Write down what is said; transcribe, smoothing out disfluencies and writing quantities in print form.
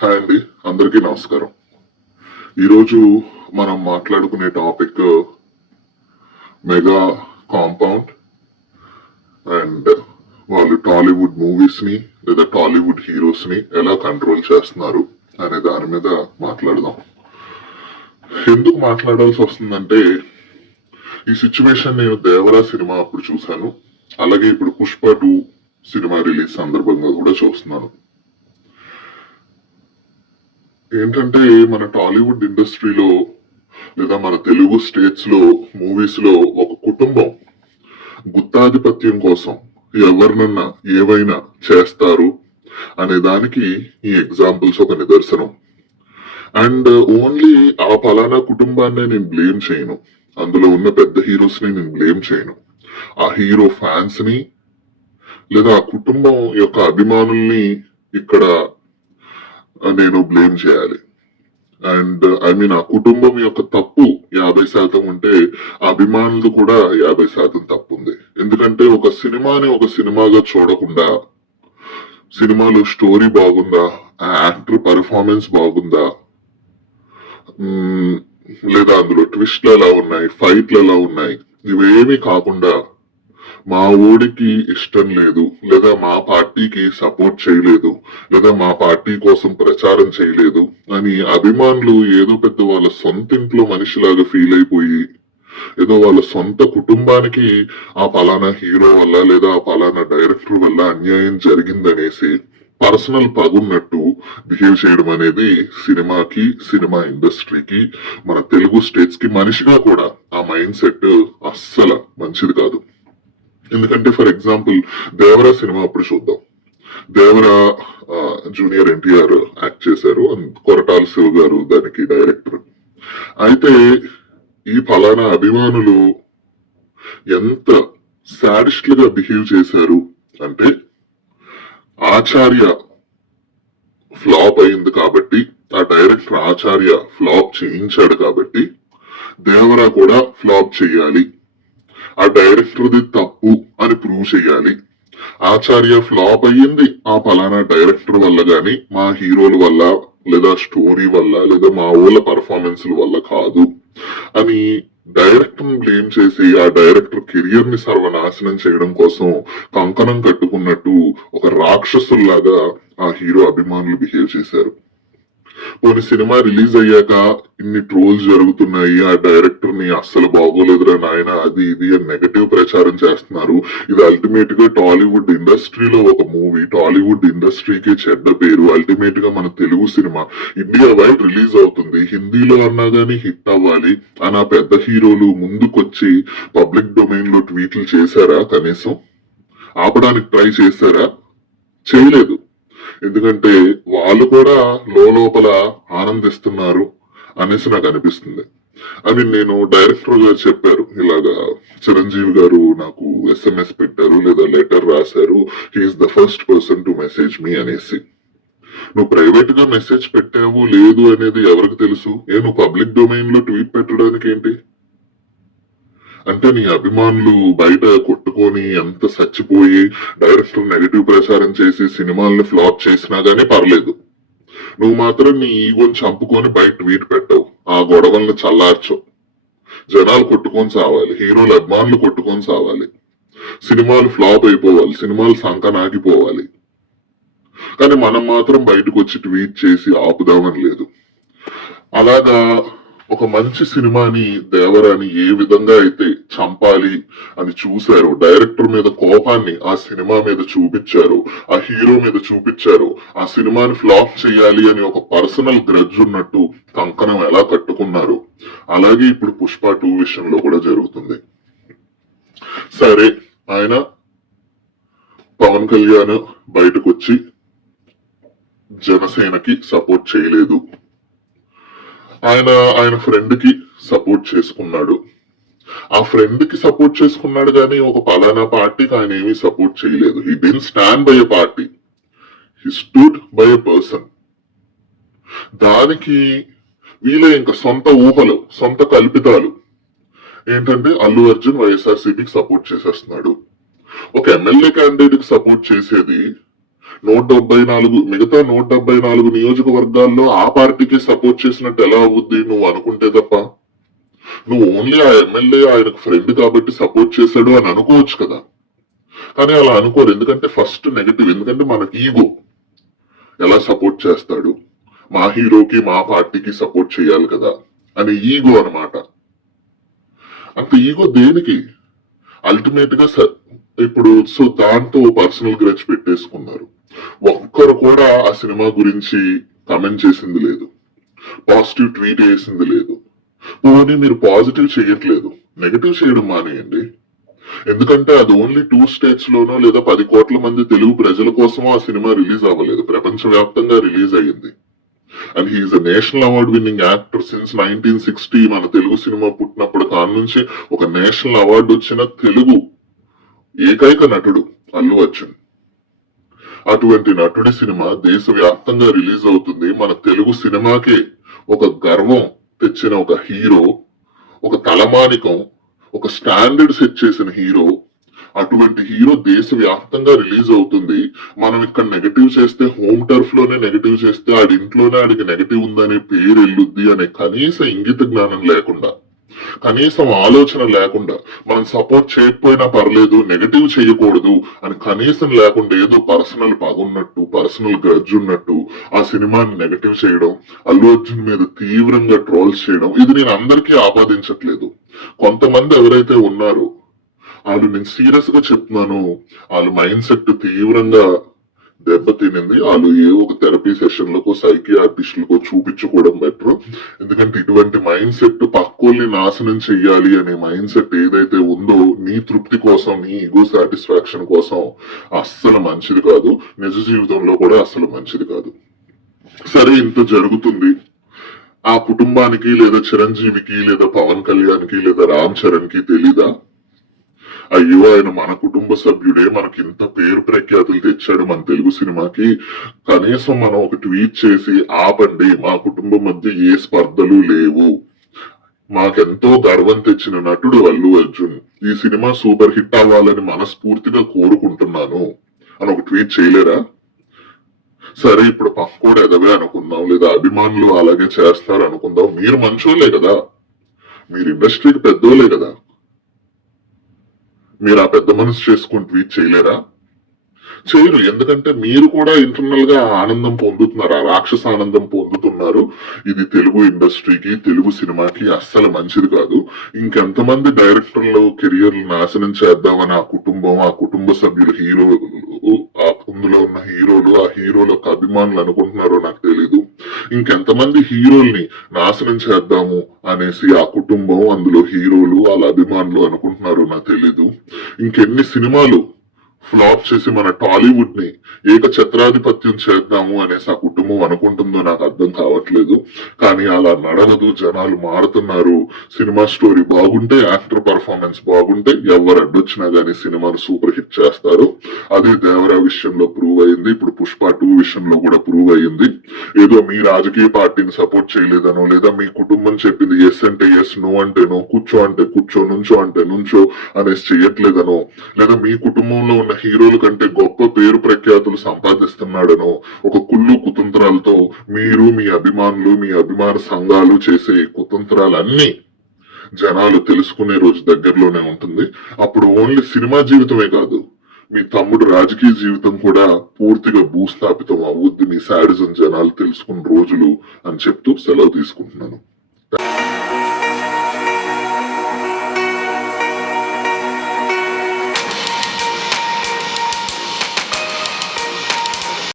Hi అండి, అందరికీ నమస్కారం. ఈరోజు మనం మాట్లాడుకునే టాపిక్ మెగా కాంపౌండ్ అండ్ వాళ్ళు టాలీవుడ్ మూవీస్ ని లేదా టాలీవుడ్ హీరోస్ ని ఎలా కంట్రోల్ చేస్తున్నారు అనే దాని మీద మాట్లాడదాం. ఎందుకు మాట్లాడాల్సి వస్తుందంటే, ఈ సిచ్యువేషన్ నేను దేవరా సినిమా అప్పుడు చూశాను, అలాగే ఇప్పుడు పుష్ప 2 సినిమా రిలీజ్ సందర్భంగా కూడా చూస్తున్నాను. ఏంటంటే, మన టాలీవుడ్ ఇండస్ట్రీలో లేదా మన తెలుగు స్టేట్స్ లో మూవీస్ లో ఒక కుటుంబం గుత్తాధిపత్యం కోసం ఎవరినన్నా ఏవైనా చేస్తారు అనే దానికి ఈ ఎగ్జాంపుల్స్ ఒక నిదర్శనం. అండ్ ఓన్లీ ఆ ఫలానా కుటుంబాన్ని నేను బ్లేమ్ చేయను, అందులో ఉన్న పెద్ద హీరోస్ ని నేను బ్లేమ్ చేయను. ఆ హీరో ఫ్యాన్స్ ని లేదా ఆ కుటుంబం యొక్క అభిమానుల్ని ఇక్కడ నేను బ్లేమ్ చేయాలి. అండ్ ఆ కుటుంబం యొక్క తప్పు 50% ఉంటే అభిమానులు కూడా 50% తప్పు ఉంది. ఎందుకంటే ఒక సినిమాని ఒక సినిమాగా చూడకుండా, సినిమాలో స్టోరీ బాగుందా, ఆ యాక్టర్ పర్ఫార్మెన్స్ బాగుందా, లేదా అందులో ట్విస్ట్లు ఎలా ఉన్నాయి, ఫైట్లు ఎలా ఉన్నాయి, ఇవేమీ కాకుండా మా ఊడికి ఇష్టం లేదు, లేదా మా పార్టీకి సపోర్ట్ చేయలేదు, లేదా మా పార్టీ కోసం ప్రచారం చేయలేదు అని అభిమానులు ఏదో పెద్ద వాళ్ళ సొంత ఇంట్లో మనిషిలాగా ఫీల్ అయిపోయి, ఏదో వాళ్ళ సొంత కుటుంబానికి ఆ పలానా హీరో వల్ల లేదా ఆ పలానా డైరెక్టర్ వల్ల అన్యాయం జరిగిందనేసి పర్సనల్ పగున్నట్టు బిహేవ్ చేయడం అనేది సినిమాకి, సినిమా ఇండస్ట్రీకి, మన తెలుగు స్టేట్స్ కి మనిషిగా కూడా ఆ మైండ్ సెట్ అస్సలు మంచిది కాదు. ఎందుకంటే ఫర్ ఎగ్జాంపుల్ దేవరా సినిమా అప్పుడు చూద్దాం. దేవరా జూనియర్ ఎన్టీఆర్ యాక్ట్ చేశారు, కొరటాల శివ గారు దానికి డైరెక్టర్. అయితే ఈ ఫలానా అభిమానులు ఎంత సాడిస్ట్లుగా బిహేవ్ చేశారు అంటే, ఆచార్య ఫ్లాప్ అయింది కాబట్టి, ఆ డైరెక్టర్ ఆచార్య ఫ్లాప్ చేయించాడు కాబట్టి దేవరా కూడా ఫ్లాప్ చేయాలి, ఆ డైరెక్టర్ది తప్పు అని ప్రూవ్ చేయాలి. ఆచార్య ఫ్లాప్ అయ్యింది ఆ ఫలానా డైరెక్టర్ వల్ల గాని, మా హీరోల వల్ల లేదా స్టోరీ వల్ల లేదా మా ఊళ్ళ పర్ఫార్మెన్స్ వల్ల కాదు అని డైరెక్టర్ బ్లేమ్ చేసి ఆ డైరెక్టర్ కెరియర్ ని సర్వనాశనం చేయడం కోసం కంకణం కట్టుకున్నట్టు ఒక రాక్షసుల్లాగా ఆ హీరో అభిమానులు బిహేవ్ చేశారు. కొన్ని సినిమా రిలీజ్ అయ్యాక ఇన్ని ట్రోల్స్ జరుగుతున్నాయి, ఆ డైరెక్టర్ ని అస్సలు బాగోలేదురా నాయన అది ఇది అని నెగటివ్ ప్రచారం చేస్తున్నారు. ఇది అల్టిమేట్ గా టాలీవుడ్ ఇండస్ట్రీలో ఒక మూవీ, టాలీవుడ్ ఇండస్ట్రీకి చెడ్డ పేరు. అల్టిమేట్ గా మన Telugu cinema India wide release అవుతుంది, హిందీలో అన్నా గానీ హిట్ అవ్వాలి అని ఆ పెద్ద హీరోలు ముందుకొచ్చి పబ్లిక్ డొమైన్ లో ట్వీట్లు చేశారా? కనీసం ఆపడానికి ట్రై చేశారా? చేయలేదు. ఎందుకంటే వాళ్ళు కూడా లోపల ఆనందిస్తున్నారు అనేసి నాకు అనిపిస్తుంది. నేను డైరెక్టర్ గారు చెప్పారు, ఇలాగా చిరంజీవి గారు నాకు SMS పెట్టారు లేదా లెటర్ రాశారు, he's the first person to message me అనేసి. నువ్వు ప్రైవేట్ గా మెసేజ్ పెట్టావు లేదు అనేది ఎవరికి తెలుసు? నువ్వు పబ్లిక్ డొమైన్ లో ట్వీట్ పెట్టడానికి ఏంటి? అంటే నీ అభిమానులు బయట కొట్టుకొని ఎంత చచ్చిపోయి డైరెక్టర్ నెగటివ్ ప్రచారం చేసి సినిమాల్ని ఫ్లాప్ చేసినా గానీ పర్లేదు, నువ్వు మాత్రం నీ ఈగోని చంపుకొని బయట ట్వీట్ పెట్టవు, ఆ గొడవల్ని చల్లార్చవు. జనాలు కొట్టుకొని సావాలి, హీరోలు అభిమానులు కొట్టుకొని సావాలి, సినిమాలు ఫ్లాప్ అయిపోవాలి, సినిమాలు సంకనాగిపోవాలి. కానీ మనం మాత్రం బయటకు వచ్చి ట్వీట్ చేసి ఆపుదామని లేదు. అలాగా ఒక మంచి సినిమాని దేవరాని ఏ విధంగా అయితే చంపాలి అని చూశారో, డైరెక్టర్ మీద కోపాన్ని ఆ సినిమా మీద చూపించారు, ఆ హీరో మీద చూపించారు, ఆ సినిమాని ఫ్లాప్ చేయాలి అని ఒక పర్సనల్ గ్రడ్జ్ ఉన్నట్టు కంకణం ఎలా కట్టుకున్నారు, అలాగే ఇప్పుడు పుష్ప 2 విషయంలో కూడా జరుగుతుంది. సరే, ఆయన పవన్ కళ్యాణ్ బయటకు వచ్చి జనసేనకి సపోర్ట్ చేయలేదు, ఆయన ఫ్రెండ్ కి సపోర్ట్ చేసుకున్నాడు. ఆ ఫ్రెండ్ కి సపోర్ట్ చేసుకున్నాడు కానీ ఒక పలానా పార్టీకి ఆయన ఏమీ సపోర్ట్ చేయలేదు. He didn't stand by a party, he stood by a person. దానికి వీళ్ళే ఇంకా సొంత ఊహలు, సొంత కల్పితాలు. ఏంటంటే అల్లు అర్జున్ వైఎస్ఆర్సీపీకి సపోర్ట్ చేసేస్తున్నాడు. ఒక ఎమ్మెల్యే క్యాండిడేట్ కి సపోర్ట్ చేసేది మిగతా 174 నియోజకవర్గాల్లో ఆ పార్టీకి సపోర్ట్ చేసినట్టు ఎలా అవుద్ది నువ్వు అనుకుంటే తప్ప? నువ్వు ఓన్లీ ఆ ఎమ్మెల్యే ఆయనకు ఫ్రెండ్ కాబట్టి సపోర్ట్ చేశాడు అని అనుకోవచ్చు కదా. కానీ అలా అనుకోరు. ఎందుకంటే ఫస్ట్ నెగటివ్. ఎందుకంటే మనకి ఈగో. ఎలా సపోర్ట్ చేస్తాడు, మా హీరోకి మా పార్టీకి సపోర్ట్ చేయాలి కదా అని ఈగో అన్నమాట. అంత ఈగో దేనికి? అల్టిమేట్ గా ఇప్పుడు సో దాంతో పర్సనల్ గ్రడ్జ్ పెట్టేసుకున్నారు. ఒక్కరు కూడా ఆ సినిమా గురించి కమెంట్ చేసింది లేదు, పాజిటివ్ ట్వీట్ చేసింది లేదు. పోనీ మీరు పాజిటివ్ చేయట్లేదు, నెగటివ్ చేయడం మానేయండి. ఎందుకంటే అది ఓన్లీ 2 స్టేట్స్ లోనో లేదా 10 కోట్ల మంది తెలుగు ప్రజల కోసమో ఆ సినిమా రిలీజ్ అవ్వలేదు, ప్రపంచవ్యాప్తంగా రిలీజ్ అయ్యింది. And he's a national award winning actor since 1960. మన తెలుగు సినిమా పుట్టినప్పుడు కాని నుంచి ఒక నేషనల్ అవార్డు వచ్చిన తెలుగు ఏకైక నటుడు అల్లు అర్జున్. అటువంటి నటుడి సినిమా దేశవ్యాప్తంగా రిలీజ్ అవుతుంది. మన తెలుగు సినిమాకే ఒక గర్వం తెచ్చిన ఒక హీరో, ఒక తలమానికం, ఒక స్టాండర్డ్ సెట్ చేసిన హీరో. అటువంటి హీరో దేశవ్యాప్తంగా రిలీజ్ అవుతుంది. మనం ఇక్కడ నెగటివ్ చేస్తే, హోమ్ టర్ఫ్ లోనే నెగటివ్ చేస్తే ఆడి ఇంట్లోనే ఆడికి నెగటివ్ ఉందనే పేరు ఎల్లుద్ది అనే కనీస ఇంగిత జ్ఞానం లేకుండా, కనీసం ఆలోచన లేకుండా, మనం సపోర్ట్ చేయకపోయినా పర్లేదు నెగటివ్ చేయకూడదు అని కనీసం లేకుండా ఏదో పర్సనల్ పగున్నట్టు, పర్సనల్ గ్రడ్జ్ ఉన్నట్టు ఆ సినిమాని నెగటివ్ చేయడం, అల్లు అర్జున్ మీద తీవ్రంగా ట్రోల్స్ చేయడం, ఇది నేను అందరికీ ఆపాదించట్లేదు. కొంతమంది ఎవరైతే ఉన్నారో వాళ్ళు, నేను సీరియస్ గా చెప్తున్నాను, వాళ్ళ మైండ్ సెట్ తీవ్రంగా దెబ్బతినింది. వాళ్ళు ఏ ఒక థెరపీ సెషన్లకో సైకియాట్రిస్టులకో చూపించుకోవడం బెటర్. ఎందుకంటే ఇటువంటి మైండ్ సెట్ పక్కోల్ని నాశనం చెయ్యాలి అనే మైండ్ సెట్ ఏదైతే ఉందో నీ తృప్తి కోసం, నీ ఈగో సాటిస్ఫాక్షన్ కోసం అస్సలు మంచిది కాదు. నిజ జీవితంలో కూడా అస్సలు మంచిది కాదు. సరే, ఇంత జరుగుతుంది. ఆ కుటుంబానికి లేదా చిరంజీవికి లేదా పవన్ కళ్యాణ్కి లేదా రామ్ చరణ్ కి తెలీదా? అయ్యో, ఆయన మన కుటుంబ సభ్యుడే, మనకి ఇంత పేరు ప్రఖ్యాతులు తెచ్చాడు మన తెలుగు సినిమాకి, కనీసం మనం ఒక ట్వీట్ చేసి ఆపండి, మా కుటుంబం మధ్య ఏ స్పర్ధలు లేవు, మాకెంతో గర్వం తెచ్చిన నటుడు అల్లు అర్జున్, ఈ సినిమా సూపర్ హిట్ అవ్వాలని మనస్ఫూర్తిగా కోరుకుంటున్నాను అని ఒక ట్వీట్ చేయలేరా? సరే, ఇప్పుడు పక్కోడు ఎదవే అనుకుందాం, లేదా అభిమానులు అలాగే చేస్తారు అనుకుందాం. మీరు మంచోళ్లే కదా, మీరు ఇండస్ట్రీకి పెద్దోళ్లే కదా, మీరు ఆ పెద్ద మనసు చేసుకుని ట్వీట్ చేయలేరా? చేయరు. ఎందుకంటే మీరు కూడా ఇంటర్నల్ గా ఆనందం పొందుతున్నారు, ఆ రాక్షస ఆనందం పొందుతున్నారు. ఇది తెలుగు ఇండస్ట్రీకి, తెలుగు సినిమాకి అస్సలు మంచిది కాదు. ఇంకెంతమంది డైరెక్టర్లు కెరియర్లు నాశనం చేద్దామని ఆ కుటుంబ సభ్యులు, హీరోలు, అందులో ఉన్న హీరోలు, ఆ హీరోలకు అభిమానులు అనుకుంటున్నారో నాకు తెలీదు. ఇంకెంతమంది హీరోల్ని నాశనం చేద్దాము అనేసి ఆ కుటుంబం, అందులో హీరోలు, వాళ్ళ అభిమానులు అనుకుంటున్నారో నాకు తెలీదు. ఇంకెన్ని సినిమాలు ఫ్లాప్ చేసి మన టాలీవుడ్ ని ఏకఛత్రాధిపత్యం చేద్దాము అనేసి ఆ కుటుంబం అనుకుంటుందో నాకు అర్థం కావట్లేదు. కానీ అలా నడవదు. జనాలు మారుతున్నారు. సినిమా స్టోరీ బాగుంటే, యాక్టర్ పర్ఫార్మెన్స్ బాగుంటే ఎవరు అడ్డొచ్చినా గానీ సినిమాను సూపర్ హిట్ చేస్తారు. అదే దేవరా విషయంలో ప్రూవ్ అయింది. ఇప్పుడు పుష్ప 2 విషయంలో కూడా ప్రూవ్ అయ్యింది. ఏదో మీ రాజకీయ పార్టీని సపోర్ట్ చేయలేదనో, లేదా మీ కుటుంబం చెప్పింది ఎస్ అంటే ఎస్, నో అంటే నో, కూర్చో అంటే కూర్చో, నుంచో అంటే నుంచో అనేసి చెయ్యట్లేదనో, లేదా మీ కుటుంబంలో ఉన్న హీరోల కంటే గొప్ప పేరు ప్రఖ్యాతులు సంపాదిస్తున్నాడనో ఒక కుళ్ళు కుతంత్రాలతో మీరు, మీ అభిమానులు, మీ అభిమాన సంఘాలు చేసే కుతంత్రాలన్నీ జనాలు తెలుసుకునే రోజు దగ్గరలోనే ఉంటుంది. అప్పుడు ఓన్లీ సినిమా జీవితమే కాదు, మీ తమ్ముడు రాజకీయ జీవితం కూడా పూర్తిగా భూస్థాపితం అవుద్ది. మీ శాడిజం జనాలు తెలుసుకున్న రోజులు అని చెప్తూ సెలవు తీసుకుంటున్నాను.